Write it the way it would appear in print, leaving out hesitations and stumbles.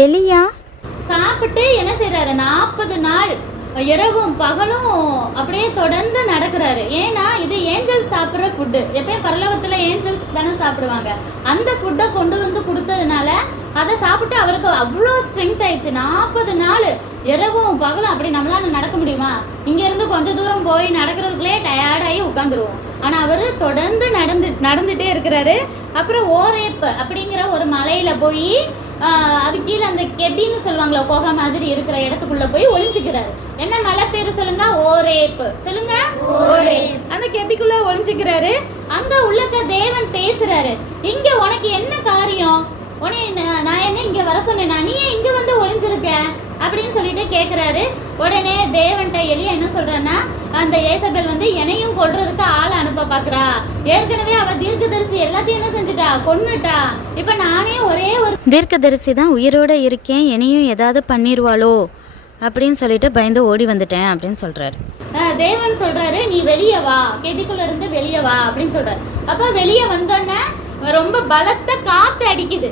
எலியா சாப்பிட்டு என்ன செய்யறாரு, 40 நாள் இரவும் பகலும் அப்படியே தொடர்ந்து நடக்கிறாரு. ஏன்னா இது ஏஞ்சல்ஸ் சாப்பிட்ற ஃபுட்டு. எப்பயும் பரலோகத்துல ஏஞ்சல்ஸ் தானே சாப்பிடுவாங்க. அந்த ஃபுட்டை கொண்டு வந்து கொடுத்ததுனால அதை சாப்பிட்டு அவருக்கு அவ்வளோ ஸ்ட்ரென்த் ஆயிடுச்சு. 40 நாள் இரவும் பகலும். அப்படி நம்மளால நடக்க முடியுமா? இங்க இருந்து கொஞ்ச தூரம் போய் நடக்கிறதுக்குள்ளே டயர்டாகி உட்காந்துருவோம். ஆனா அவரு தொடர்ந்து நடந்துட்டே இருக்கிறாரு. அப்புறம் ஓரேப் அப்படிங்கிற ஒரு மலையில போய் அது கீழே அந்த கெபின்னு சொல்லுவாங்களா, குகை மாதிரி இருக்கிற இடத்துக்குள்ள போய் ஒளிஞ்சுக்கிறாரு. என்ன மலை பேரு சொல்லுங்க? ஓரேப். சொல்லுங்க, ஓரேப். அந்த கெபிக்குள்ள ஒளிஞ்சுக்கிறாரு. அங்க உள்ளக்க தேவன் பேசுறாரு. இங்க உனக்கு என்ன காரியம்? நான் என்ன இங்க வர சொன்னேனா? நீ இங்க வந்து ஒளிஞ்சிருக்க அப்படின்னு சொல்லிட்டு கேக்குறாரு. உடனே தேவன்ட்ட எலியா என்ன சொல்றான்னா, அந்த ஏசபெல் வந்து என்னையும் கொல்றதுக்கு ஆளை அனுப்ப பாக்குறா. ஏற்கனவே அவ தீர்க்கதரிசி எல்லாத்தையும் என்ன செஞ்சுட்டா, கொன்னுட்டா. இப்ப நானே ஒரே ஒரு தீர்க்கதரிசி தான் உயிரோட இருக்கேன், என்னையும் ஏதாவது பண்ணிடுவாளோ அப்படின்னு சொல்லிட்டு பயந்து ஓடி வந்துட்டேன் அப்படின்னு சொல்றாரு. தேவன் சொல்றாரு, நீ வெளியே வா, கெபிக்குள்ள இருந்து வெளியே வா அப்படின்னு சொல்றாரு. அப்ப வெளியே வந்தோன்னே ரொம்ப பலத்த காத்து அடிக்குது.